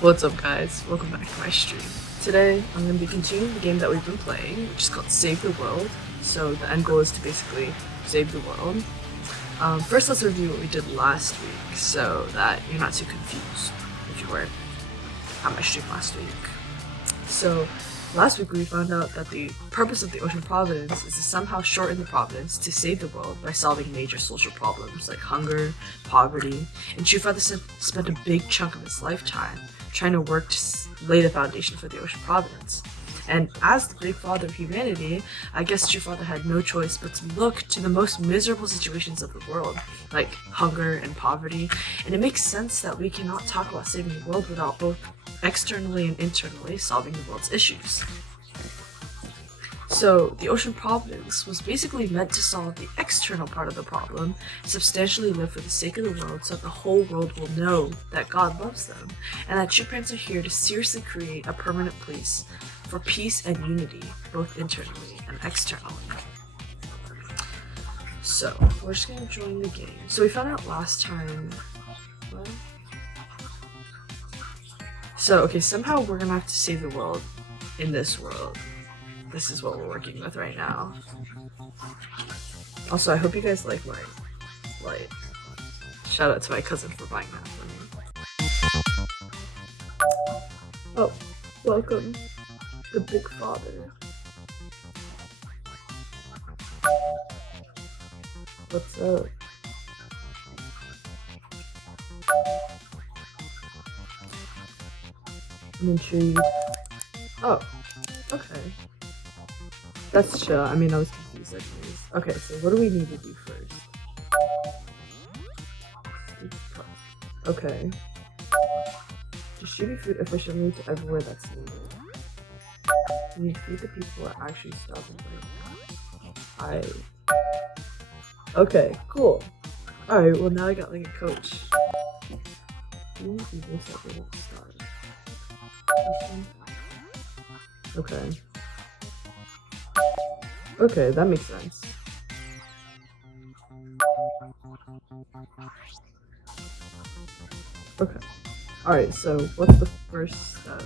What's up guys, welcome back to my stream. Today I'm going to be continuing the game that we've been playing, which is called Save the World. So the end goal is to basically save the world. First let's review what we did last week so that you're not too confused if you were on my stream last week. So last week we found out that the purpose of the Ocean Providence is to somehow shorten the Providence to save the world by solving major social problems like hunger, poverty, and Truefather spent a big chunk of his lifetime trying to work to lay the foundation for the Ocean Providence. And as the great father of humanity, I guess Truefather had no choice but to look to the most miserable situations of the world, like hunger and poverty, and it makes sense that we cannot talk about saving the world without both externally and internally solving the world's issues. So, the Ocean Providence was basically meant to solve the external part of the problem, substantially live for the sake of the world so that the whole world will know that God loves them, and that true parents are here to seriously create a permanent place for peace and unity, both internally and externally. So, we're just gonna join the game. So we found out last time, what? So, okay, somehow we're gonna have to save the world in this world. This is what we're working with right now. Also, I hope you guys like my light. Shout out to my cousin for buying that for me. Oh, welcome, the big father. What's up? I'm intrigued. Oh, okay. That's chill. I mean, I was confused anyways. Okay, so what do we need to do first? Okay. Distribute food efficiently to everywhere that's needed. We need to feed the people who are actually starving right now. Okay, cool. Alright, well now I got like a coach. Feeding people so they won't starve. Okay. Okay, that makes sense. Okay. Alright, so what's the first step?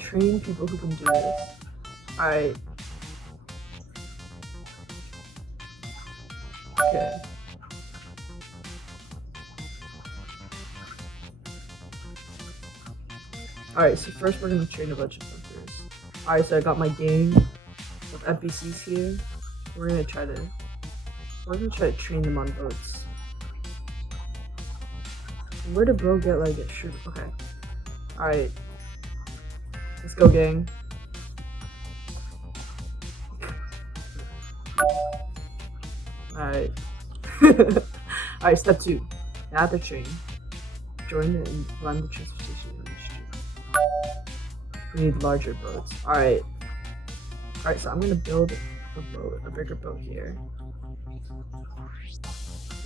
Train people who can do this. Alright. Okay. Alright, so first we're gonna train a bunch of hunters. Alright, so I got my gang of NPCs here. We're gonna try to train them on boats. Where did bro get like a shoot? Okay. Alright. Let's go, gang. Alright. Alright, step 2. Now they're trained. Join and run the transportation industry. We need larger boats. Alright. Alright, so I'm gonna build a bigger boat here.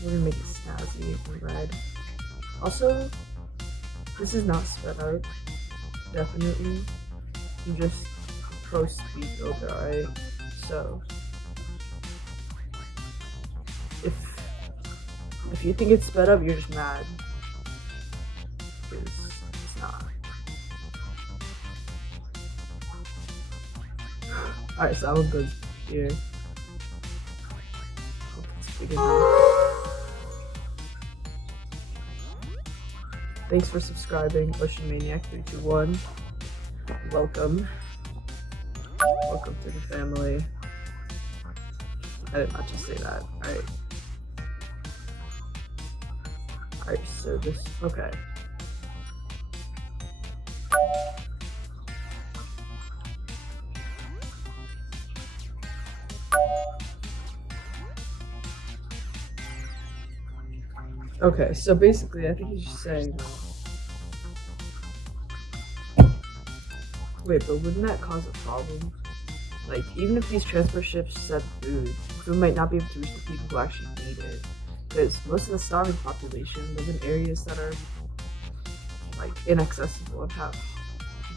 We're gonna make it snazzy and red. Also, this is not sped up. Definitely. You just pro speed builder, alright? So if you think it's sped up, you're just mad. Because it's not. Alright, so I will go here. Hope it's big enough. Thanks for subscribing, Ocean Maniac 321. Welcome. Welcome to the family. I did not just say that. Alright. Alright, so this. Okay. Okay, so basically, I think he's just saying. Wait, but wouldn't that cause a problem? Like, even if these transport ships send food might not be able to reach the people who actually need it. Because most of the starving population live in areas that are, like, inaccessible and have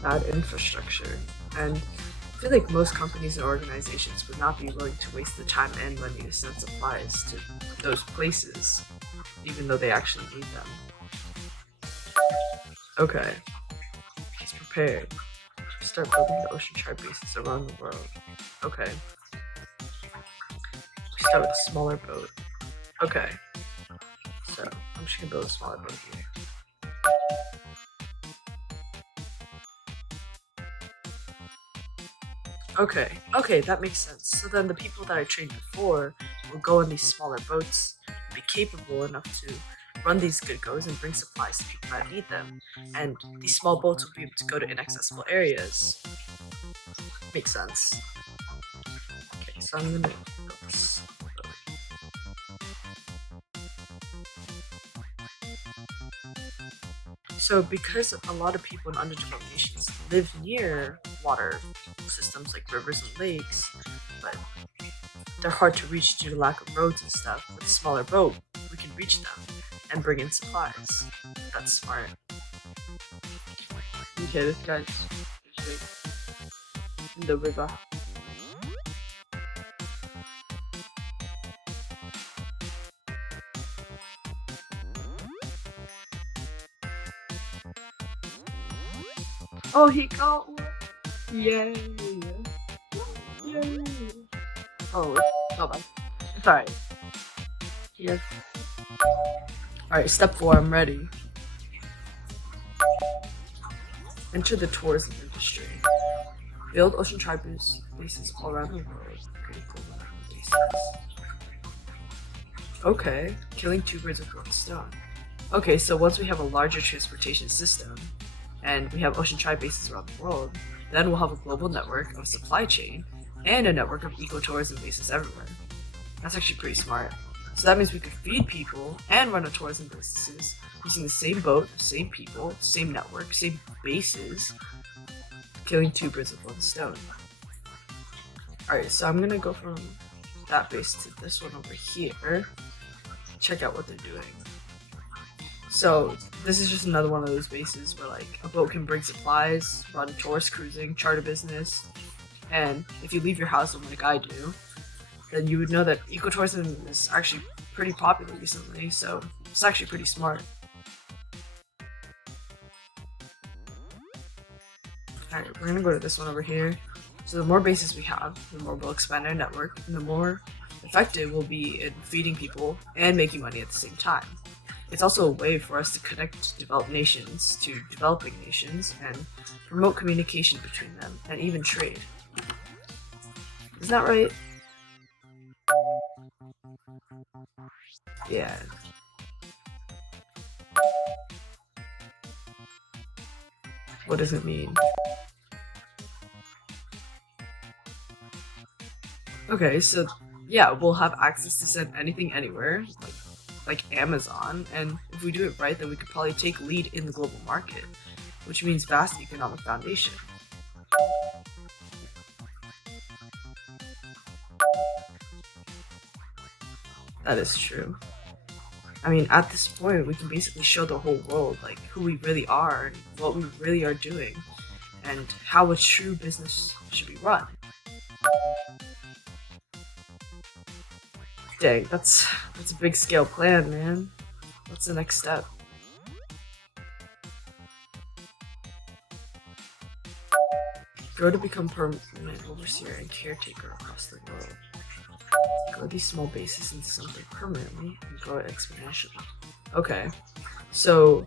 bad infrastructure. And feel like most companies and organizations would not be willing to waste the time and money to send supplies to those places, even though they actually need them. Okay, he's prepared. Start building the ocean tribe bases around the world. Okay. We start with a smaller boat. Okay. So, I'm just gonna build a smaller boat here. Okay, that makes sense. So then the people that I trained before will go on these smaller boats, be capable enough to run these good goes and bring supplies to people that need them. And these small boats will be able to go to inaccessible areas. Makes sense. Okay, so I'm gonna build this boat. So because a lot of people in underdeveloped nations live near water systems like rivers and lakes, but they're hard to reach due to lack of roads and stuff, with a smaller boat, we can reach them and bring in supplies. That's smart. Okay, this guy's in the river. Oh, he got one! Yay! Yay! Oh, hold on. It's alright. Yes. Alright, step 4, I'm ready. Enter the tourism industry. Build ocean tribe bases all around the world. Create global bases. Okay, killing 2 birds with 1 stone. Okay, so once we have a larger transportation system, and we have ocean tribe bases around the world, then we'll have a global network of supply chain and a network of ecotourism bases everywhere. That's actually pretty smart. So that means we could feed people and run a tourism businesses using the same boat, the same people, same network, same bases, killing 2 birds with 1 stone. Alright, so I'm gonna go from that base to this one over here. Check out what they're doing. So this is just another one of those bases where like a boat can bring supplies, run tourist cruising, charter business, and if you leave your house like I do, then you would know that ecotourism is actually pretty popular recently, so it's actually pretty smart. Alright, we're gonna go to this one over here. So the more bases we have, the more we'll expand our network, and the more effective we'll be in feeding people and making money at the same time. It's also a way for us to connect developed nations to developing nations and promote communication between them and even trade. Isn't that right? Yeah. What does it mean? Okay, so yeah, we'll have access to send anything anywhere, like Amazon, and if we do it right, then we could probably take lead in the global market, which means vast economic foundation. That is true. I mean, at this point, we can basically show the whole world like who we really are and what we really are doing, and how a true business should be run. Dang, that's a big scale plan, man. What's the next step? Grow to become permanent overseer and caretaker across the world. Grow these small bases into something permanently and grow it exponentially. Okay, so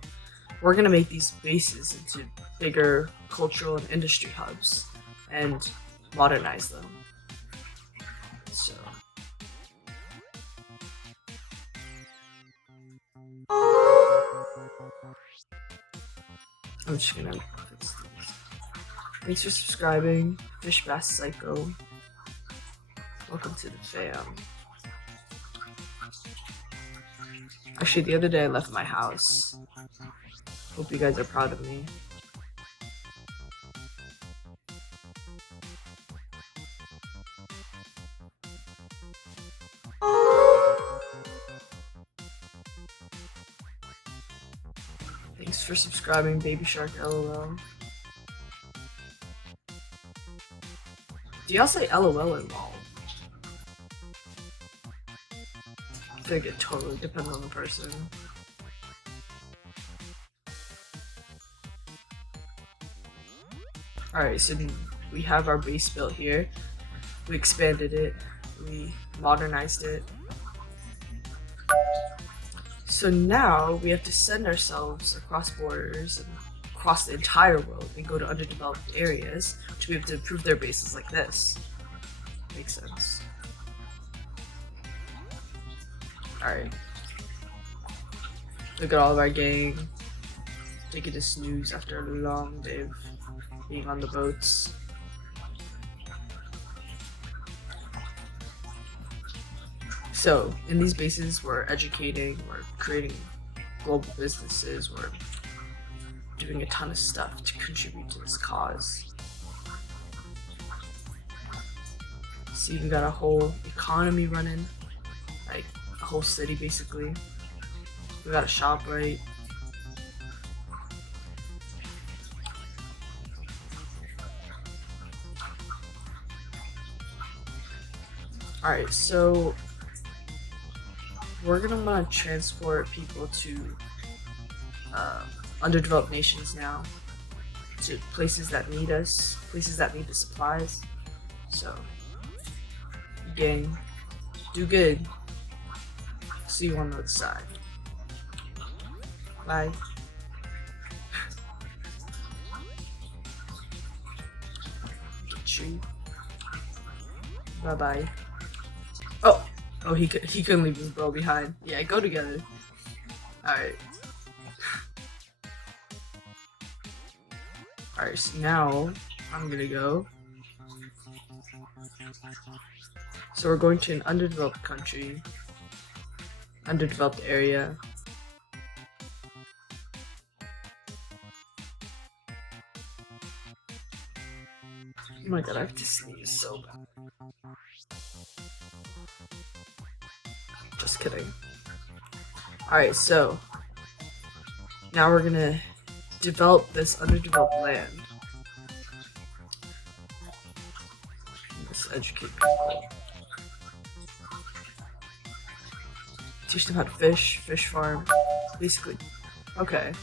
we're gonna make these bases into bigger cultural and industry hubs and modernize them. So I'm just gonna fix these. Thanks for subscribing, Fish Bass Psycho. Welcome to the fam. Actually, the other day I left my house. Hope you guys are proud of me. Thanks for subscribing, Baby Shark LOL. Do y'all say LOL or LOL? I think it totally depends on the person. Alright, so we have our base built here. We expanded it. We modernized it. So now we have to send ourselves across borders and across the entire world and go to underdeveloped areas to be able to improve their bases like this. Makes sense. Alright. Look at all of our gang taking a snooze after a long day of being on the boats. So, in these bases, we're educating, we're creating global businesses, we're doing a ton of stuff to contribute to this cause. So you got a whole economy running, like a whole city basically. We got a shop, right? Alright, so we're gonna want to transport people to underdeveloped nations now, to places that need us, places that need the supplies. So, gang, do good. See you on the other side. Bye. Get you. Bye bye. Oh, he couldn't leave his bro behind. Yeah, go together. Alright. Alright, so now I'm gonna go. So we're going to an underdeveloped country, underdeveloped area. Oh my god, I have to sneeze so bad. Just kidding. Alright, so now we're gonna develop this underdeveloped land. Let's educate people. Teach them how to fish farm, basically. Okay.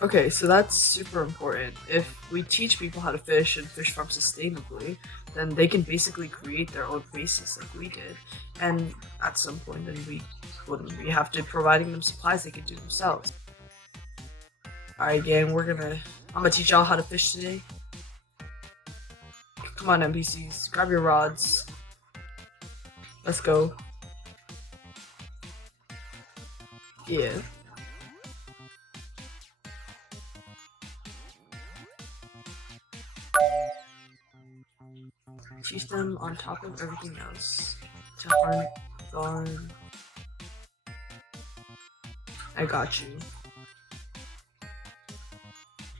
Okay, so that's super important. If we teach people how to fish and fish farm sustainably, then they can basically create their own bases like we did. And at some point, then we have to providing them supplies they can do themselves. Alright, gang, I'm gonna teach y'all how to fish today. Come on, NPCs, grab your rods. Let's go. Yeah. Teach them on top of everything else to farm. I got you.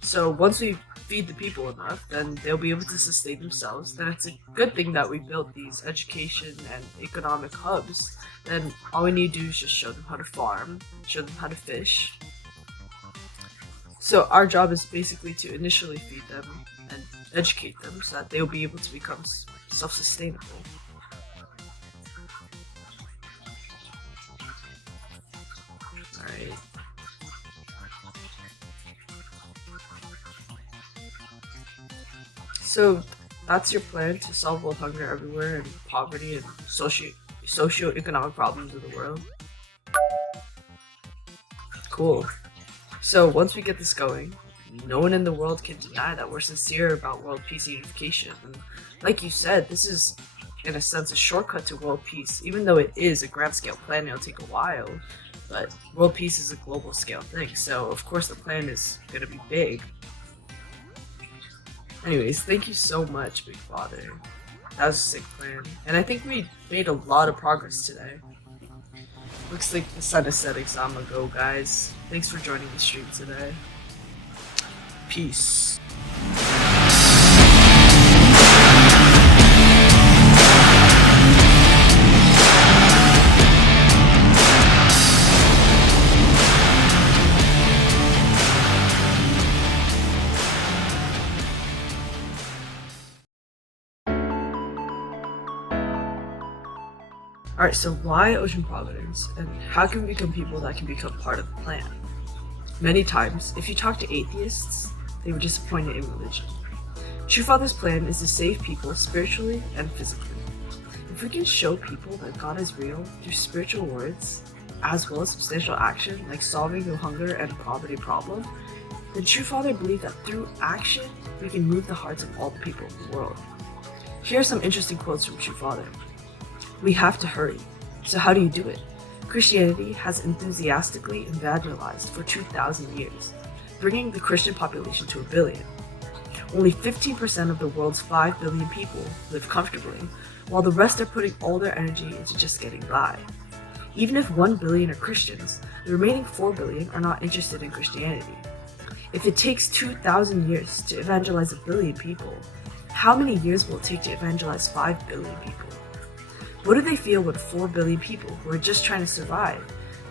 So once we feed the people enough, then they'll be able to sustain themselves. Then it's a good thing that we built these education and economic hubs. Then all we need to do is just show them how to farm, show them how to fish. So our job is basically to initially feed them and educate them so that they'll be able to become self-sustainable. Alright. So that's your plan to solve world hunger everywhere and poverty and socio-economic problems of the world? Cool. So once we get this going, no one in the world can deny that we're sincere about world peace and unification. And like you said, this is, in a sense, a shortcut to world peace. Even though it is a grand scale plan, it'll take a while. But world peace is a global scale thing, so of course the plan is gonna be big. Anyways, thank you so much, Big Father. That was a sick plan. And I think we made a lot of progress today. Looks like the sun is setting, so I'm gonna go, guys. Thanks for joining the stream today. Peace. Alright, so why Ocean Providence, and how can we become people that can become part of the plan? Many times, if you talk to atheists, they were disappointed in religion. True Father's plan is to save people spiritually and physically. If we can show people that God is real through spiritual words, as well as substantial action like solving the hunger and poverty problem, then True Father believed that through action, we can move the hearts of all the people of the world. Here are some interesting quotes from True Father. We have to hurry. So how do you do it? Christianity has enthusiastically evangelized for 2,000 years, bringing the Christian population to 1 billion. Only 15% of the world's 5 billion people live comfortably, while the rest are putting all their energy into just getting by. Even if 1 billion are Christians, the remaining 4 billion are not interested in Christianity. If it takes 2,000 years to evangelize 1 billion people, how many years will it take to evangelize 5 billion people? What do they feel when 4 billion people who are just trying to survive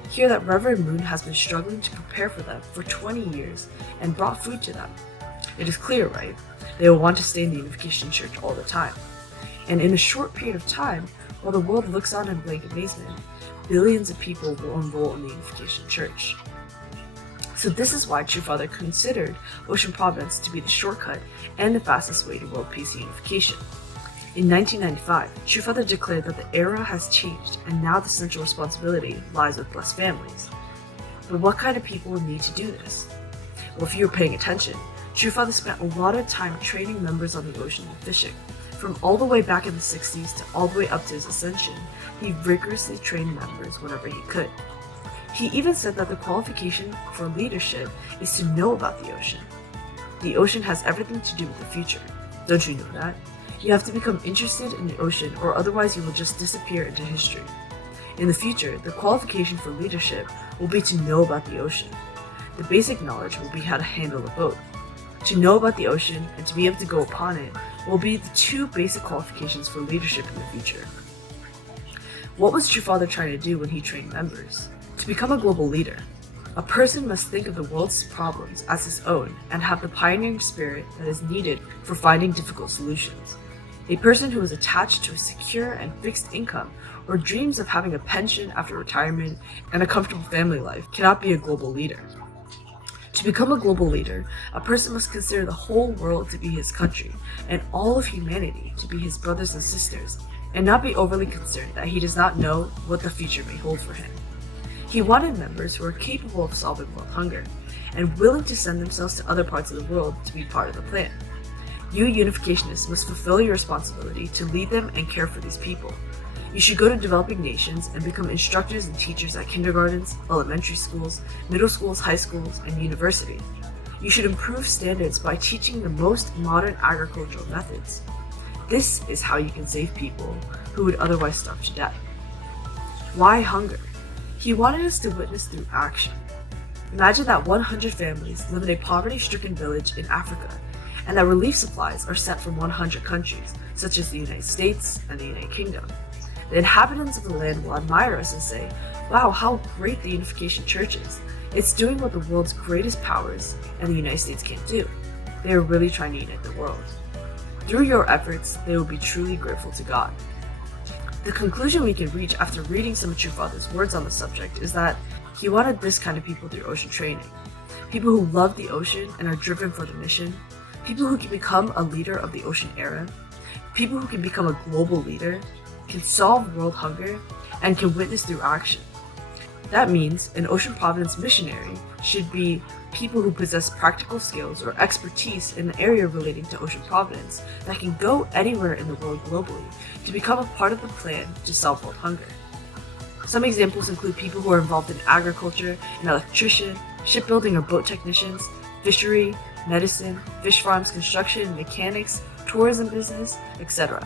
hear that Reverend Moon has been struggling to prepare for them for 20 years and brought food to them? It is clear, right? They will want to stay in the Unification Church all the time. And in a short period of time, while the world looks on in blank amazement, billions of people will enroll in the Unification Church. So this is why True Father considered Ocean Providence to be the shortcut and the fastest way to world peace and unification. In 1995, True Father declared that the era has changed and now the central responsibility lies with blessed families. But what kind of people will need to do this? Well, if you were paying attention, True Father spent a lot of time training members on the ocean and fishing. From all the way back in the 60s to all the way up to his ascension, he rigorously trained members whenever he could. He even said that the qualification for leadership is to know about the ocean. The ocean has everything to do with the future. Don't you know that? You have to become interested in the ocean or otherwise you will just disappear into history. In the future, the qualification for leadership will be to know about the ocean. The basic knowledge will be how to handle a boat. To know about the ocean and to be able to go upon it will be the 2 basic qualifications for leadership in the future. What was True Father trying to do when he trained members? To become a global leader, a person must think of the world's problems as his own and have the pioneering spirit that is needed for finding difficult solutions. A person who is attached to a secure and fixed income or dreams of having a pension after retirement and a comfortable family life cannot be a global leader. To become a global leader, a person must consider the whole world to be his country and all of humanity to be his brothers and sisters, and not be overly concerned that he does not know what the future may hold for him. He wanted members who are capable of solving world hunger and willing to send themselves to other parts of the world to be part of the plan. You unificationists must fulfill your responsibility to lead them and care for these people. You should go to developing nations and become instructors and teachers at kindergartens, elementary schools, middle schools, high schools, and universities. You should improve standards by teaching the most modern agricultural methods. This is how you can save people who would otherwise starve to death. Why hunger? He wanted us to witness through action. Imagine that 100 families live in a poverty-stricken village in Africa, and that relief supplies are sent from 100 countries, such as the United States and the United Kingdom. The inhabitants of the land will admire us and say, wow, how great the Unification Church is. It's doing what the world's greatest powers and the United States can't do. They are really trying to unite the world. Through your efforts, they will be truly grateful to God. The conclusion we can reach after reading some of True Father's words on the subject is that he wanted this kind of people through ocean training. People who love the ocean and are driven for the mission. People who can become a leader of the ocean era. People who can become a global leader, can solve world hunger, and can witness through action. That means an Ocean Providence missionary should be people who possess practical skills or expertise in the area relating to Ocean Providence that can go anywhere in the world globally to become a part of the plan to solve world hunger. Some examples include people who are involved in agriculture, an electrician, shipbuilding or boat technicians, fishery, medicine, fish farms, construction, mechanics, tourism business, etc.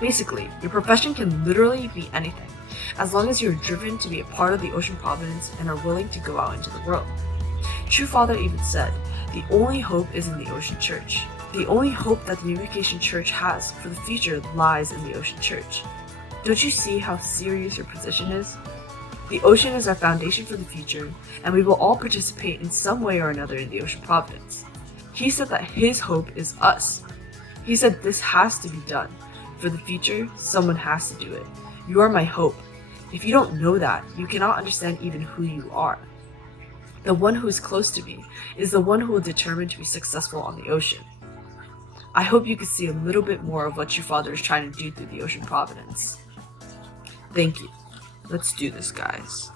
Basically, your profession can literally be anything, as long as you're driven to be a part of the Ocean Providence and are willing to go out into the world. True Father even said, the only hope is in the Ocean Church. The only hope that the Unification Church has for the future lies in the Ocean Church. Don't you see how serious your position is? The ocean is our foundation for the future, and we will all participate in some way or another in the Ocean Providence. He said that his hope is us. He said this has to be done. For the future, someone has to do it. You are my hope. If you don't know that, you cannot understand even who you are. The one who is close to me is the one who will determine to be successful on the ocean. I hope you can see a little bit more of what your father is trying to do through the ocean Providence. Thank you. Let's do this, guys.